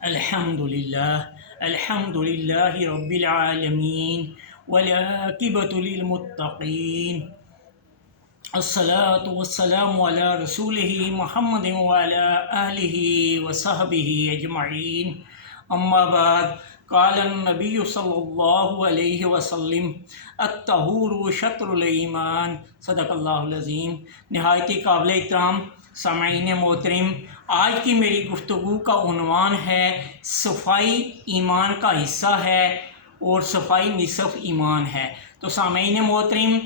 الحمد للہ رب العالمین والعاقبۃ للمتقین الصلاۃ والسلام علی رسولہ محمد وعلی آلہ وصحبہ اجمعین اما بعد قال النبی صلی اللہ علیہ وسلم الطہور شطر الایمان صدق اللہ العظیم۔ نہایت قابل احترام سامعین محترم، آج کی میری گفتگو کا عنوان ہے صفائی ایمان کا حصہ ہے اور صفائی نصف ایمان ہے۔ تو سامعین محترم،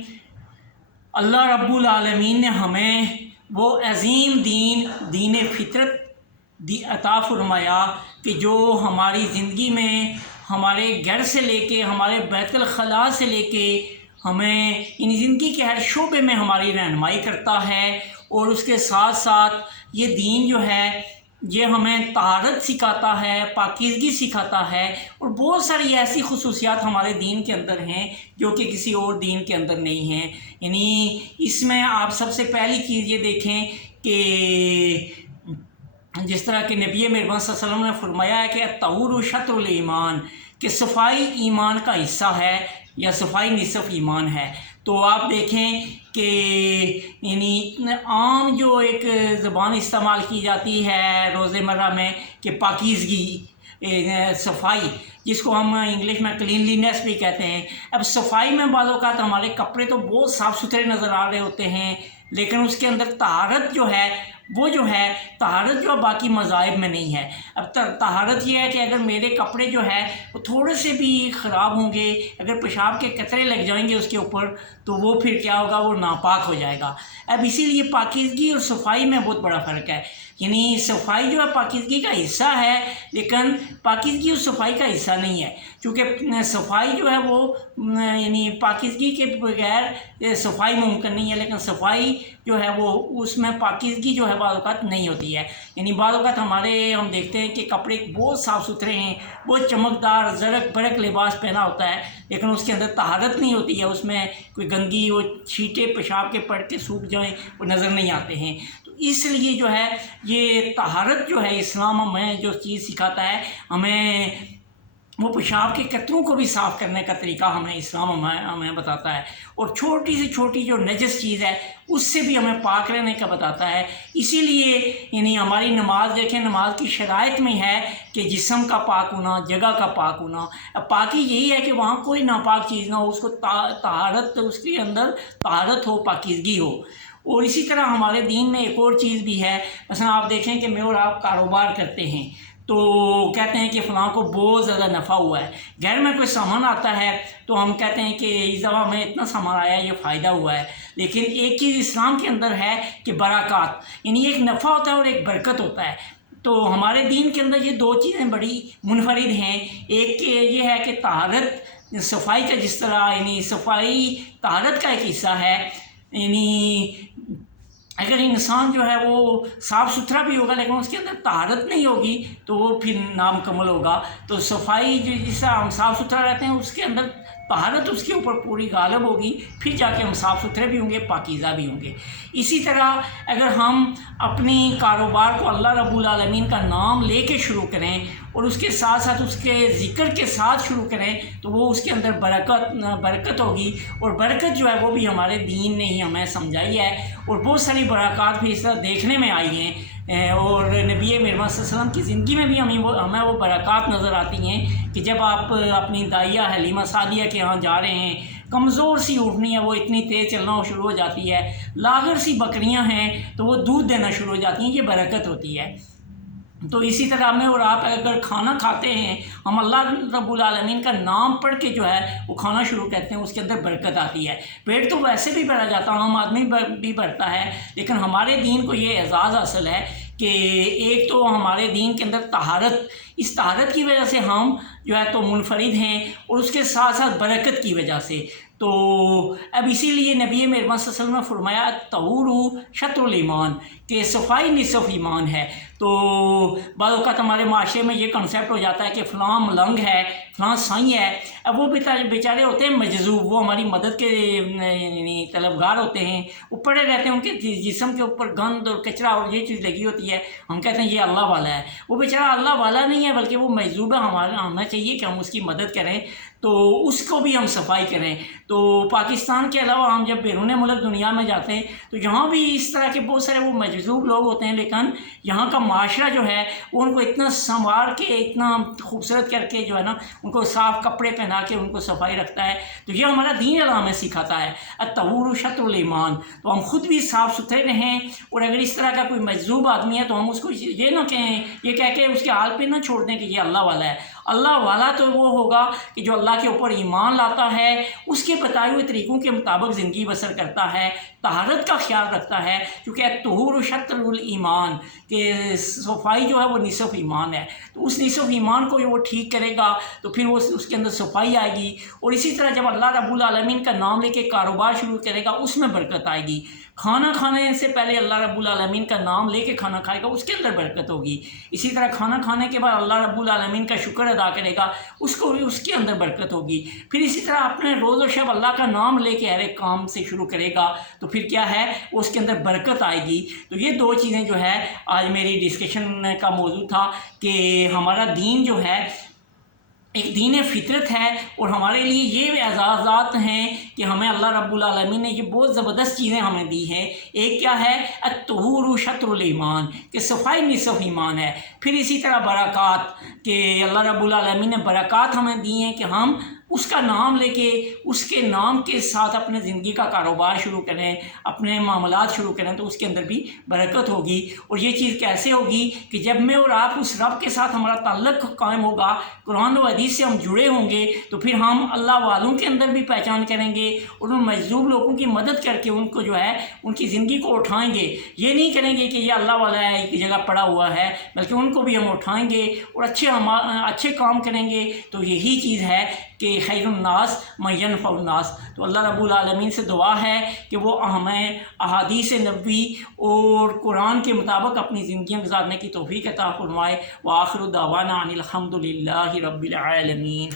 اللہ رب العالمین نے ہمیں وہ عظیم دین فطرت عطا فرمایا کہ جو ہماری زندگی میں ہمارے گھر سے لے کے ہمارے بیت الخلاء سے لے کے ہمیں زندگی کے ہر شعبے میں ہماری رہنمائی کرتا ہے، اور اس کے ساتھ ساتھ یہ دین جو ہے یہ ہمیں طہارت سکھاتا ہے، پاکیزگی سکھاتا ہے، اور بہت ساری ایسی خصوصیات ہمارے دین کے اندر ہیں جو کہ کسی اور دین کے اندر نہیں ہیں۔ اس میں آپ سب سے پہلی چیز یہ دیکھیں کہ جس طرح کہ نبی مہربان صلی اللہ علیہ وسلم نے فرمایا ہے کہ الطہور شطر الایمان، کہ صفائی ایمان کا حصہ ہے یا صفائی نصف ایمان ہے۔ تو آپ دیکھیں کہ عام جو ایک زبان استعمال کی جاتی ہے روزمرہ میں کہ پاکیزگی، صفائی، جس کو ہم انگلش میں کلینلینس بھی کہتے ہیں۔ اب صفائی میں بعض اوقات ہمارے کپڑے تو بہت صاف ستھرے نظر آ رہے ہوتے ہیں، لیکن اس کے اندر طہارت جو ہے طہارت جو باقی مذاہب میں نہیں ہے۔ اب طہارت یہ ہے کہ اگر میرے کپڑے جو ہے وہ تھوڑے سے بھی خراب ہوں گے، اگر پیشاب کے قطرے لگ جائیں گے اس کے اوپر، تو وہ پھر کیا ہوگا، وہ ناپاک ہو جائے گا۔ اب اسی لیے پاکیزگی اور صفائی میں بہت بڑا فرق ہے۔ صفائی جو ہے پاکیزگی کا حصہ ہے، لیکن پاکیزگی اور صفائی کا حصہ نہیں ہے، چونکہ صفائی جو ہے وہ پاکیزگی کے بغیر صفائی ممکن نہیں ہے، لیکن صفائی جو ہے وہ اس میں پاکیزگی جو ہے بعض اوقات نہیں ہوتی ہے۔ بعض اوقات ہم دیکھتے ہیں کہ کپڑے بہت صاف ستھرے ہیں، بہت چمکدار زرق برق لباس پہنا ہوتا ہے، لیکن اس کے اندر طہارت نہیں ہوتی ہے، اس میں کوئی گندگی، وہ چھینٹے پیشاب کے پڑ کے سوکھ جائیں وہ نظر نہیں آتے ہیں۔ تو اس لیے جو ہے یہ طہارت جو ہے اسلام ہمیں جو چیز سکھاتا ہے، ہمیں وہ پیشاب کے قطروں کو بھی صاف کرنے کا طریقہ اسلام ہمیں بتاتا ہے، اور چھوٹی سے چھوٹی جو نجس چیز ہے اس سے بھی ہمیں پاک رہنے کا بتاتا ہے۔ اسی لیے ہماری نماز دیکھیں، نماز کی شرائط میں ہے کہ جسم کا پاک ہونا، جگہ کا پاک ہونا۔ اب پاکی یہی ہے کہ وہاں کوئی ناپاک چیز نہ ہو، اس کو طہارت، اس کے اندر طہارت ہو، پاکیزگی ہو۔ اور اسی طرح ہمارے دین میں ایک اور چیز بھی ہے، مثلا آپ دیکھیں کہ میں اور آپ کاروبار کرتے ہیں تو کہتے ہیں کہ فلاں کو بہت زیادہ نفع ہوا ہے، گھر میں کوئی سامان آتا ہے تو ہم کہتے ہیں کہ اس دفعہ ہمیں اتنا سامان آیا ہے، یہ فائدہ ہوا ہے۔ لیکن ایک چیز اسلام کے اندر ہے کہ برکات، ایک نفع ہوتا ہے اور ایک برکت ہوتا ہے۔ تو ہمارے دین کے اندر یہ دو چیزیں بڑی منفرد ہیں۔ ایک یہ ہے کہ طہارت، صفائی کا، جس طرح صفائی طہارت کا ایک حصہ ہے، اگر انسان جو ہے وہ صاف ستھرا بھی ہوگا لیکن اس کے اندر طہارت نہیں ہوگی تو وہ پھر نامکمل ہوگا۔ تو صفائی جس طرح ہم صاف ستھرا رہتے ہیں، اس کے اندر طہارت اس کے اوپر پوری غالب ہوگی، پھر جا کے ہم صاف ستھرے بھی ہوں گے، پاکیزہ بھی ہوں گے۔ اسی طرح اگر ہم اپنی کاروبار کو اللہ رب العالمین کا نام لے کے شروع کریں اور اس کے ساتھ ساتھ اس کے ذکر کے ساتھ شروع کریں تو وہ اس کے اندر برکت ہوگی، اور برکت جو ہے وہ بھی ہمارے دین نے ہی ہمیں سمجھائی ہے، اور بہت ساری برکات بھی اس طرح دیکھنے میں آئی ہیں، اور نبی مہربان صلی اللہ علیہ وسلم کی زندگی میں بھی ہمیں وہ برکات نظر آتی ہیں کہ جب آپ اپنی دائیہ حلیمہ سعدیہ کے ہاں جا رہے ہیں، کمزور سی اٹھنی ہے، وہ اتنی تیز چلنا شروع ہو جاتی ہے، لاغر سی بکریاں ہیں تو وہ دودھ دینا شروع ہو جاتی ہیں، یہ برکت ہوتی ہے۔ تو اسی طرح میں اور آپ اگر کھانا کھاتے ہیں، ہم اللہ رب العالمین کا نام پڑھ کے جو ہے وہ کھانا شروع کرتے ہیں، اس کے اندر برکت آتی ہے۔ پیٹ تو ویسے بھی بھرا جاتا ہے، عام آدمی بھی بھرتا ہے، لیکن ہمارے دین کو یہ اعزاز حاصل ہے کہ ایک تو ہمارے دین کے اندر طہارت، اس طہارت کی وجہ سے ہم جو ہے تو منفرد ہیں، اور اس کے ساتھ ساتھ برکت کی وجہ سے۔ تو اب اسی لیے نبی مہربان صلی اللہ علیہ وسلم نے فرمایا الطہور شطر الایمان، کہ صفائی نصف ایمان ہے۔ تو بعض اوقات ہمارے معاشرے میں یہ کنسیپٹ ہو جاتا ہے کہ فلاں ملنگ ہے، فلاں سائیں ہے، اب وہ بیچارے ہوتے ہیں مجذوب، وہ ہماری مدد کے طلبگار ہوتے ہیں، وہ پڑے رہتے ہیں، ان کے جسم کے اوپر گند اور کچرا اور یہ چیز لگی ہوتی ہے، ہم کہتے ہیں یہ اللہ والا ہے۔ وہ بیچارہ اللہ والا نہیں نہیں ہے بلکہ وہ مجذوبہ ہمارا ہونا چاہیے کہ ہم اس کی مدد کریں، تو اس کو بھی ہم صفائی کریں۔ تو پاکستان کے علاوہ ہم جب بیرون ملک دنیا میں جاتے ہیں تو یہاں بھی اس طرح کے بہت سارے وہ مجذوب لوگ ہوتے ہیں، لیکن یہاں کا معاشرہ جو ہے وہ ان کو اتنا سنوار کے، اتنا خوبصورت کر کے جو ہے نا ان کو صاف کپڑے پہنا کے ان کو صفائی رکھتا ہے۔ تو یہ ہمارا دین ہمیں سکھاتا ہے الطہور شطر الایمان۔ تو ہم خود بھی صاف ستھرے رہیں، اور اگر اس طرح کا کوئی مجذوب آدمی ہے تو ہم اس کو یہ نہ کہیں، یہ کہہ کے اس کے حال پہ نہ چھوڑ دیں کہ یہ اللہ والا ہے۔ اللہ والا تو وہ ہوگا کہ جو اللہ کے اوپر ایمان لاتا ہے، اس کے بتائے ہوئے طریقوں کے مطابق زندگی بسر کرتا ہے، طہارت کا خیال رکھتا ہے، کیونکہ الطہور شطر الایمان کہ صفائی جو ہے وہ نصف ایمان ہے۔ تو اس نصف ایمان کو وہ ٹھیک کرے گا تو پھر وہ اس کے اندر صفائی آئے گی، اور اسی طرح جب اللہ رب العالمین کا نام لے کے کاروبار شروع کرے گا اس میں برکت آئے گی۔ کھانا کھانے سے پہلے اللہ رب العالمین کا نام لے کے کھانا کھائے گا، اس کے اندر برکت ہوگی۔ اسی طرح کھانا کھانے کے بعد اللہ رب العالمین کا شکر ادا کرے گا، اس کو بھی اس کے اندر برکت ہوگی۔ پھر اسی طرح اپنے روز و شب اللہ کا نام لے کے ہر ایک کام سے شروع کرے گا تو پھر کیا ہے اس کے اندر برکت آئے گی۔ تو یہ دو چیزیں جو ہے آج میری ڈسکشن کا موضوع تھا کہ ہمارا دین جو ہے ایک دین فطرت ہے، اور ہمارے لیے یہ اعزازات ہیں کہ ہمیں اللہ رب العالمین نے یہ بہت زبردست چیزیں ہمیں دی ہیں۔ ایک کیا ہے الطہور شطر الایمان کہ صفائی نصف ایمان ہے۔ پھر اسی طرح برکات کہ اللہ رب العالمین نے برکات ہمیں دی ہیں کہ ہم اس کا نام لے کے اس کے نام کے ساتھ اپنے زندگی کا کاروبار شروع کریں، اپنے معاملات شروع کریں تو اس کے اندر بھی برکت ہوگی۔ اور یہ چیز کیسے ہوگی کہ جب میں اور آپ اس رب کے ساتھ ہمارا تعلق قائم ہوگا، قرآن و حدیث سے ہم جڑے ہوں گے، تو پھر ہم اللہ والوں کے اندر بھی پہچان کریں گے اور ان مجذوب لوگوں کی مدد کر کے ان کو جو ہے ان کی زندگی کو اٹھائیں گے۔ یہ نہیں کریں گے کہ یہ اللہ والا ہے ایک جگہ پڑا ہوا ہے، بلکہ ان کو بھی ہم اٹھائیں گے اور اچھے کام کریں گے۔ تو یہی چیز ہے کہ خیر الناس من ینفع الناس۔ تو اللہ رب العالمین سے دعا ہے کہ وہ ہمیں احادیث نبوی اور قرآن کے مطابق اپنی زندگیاں گزارنے کی توفیق عطا فرمائے۔ وآخر دعوانا ان الحمد للہ رب العالمین۔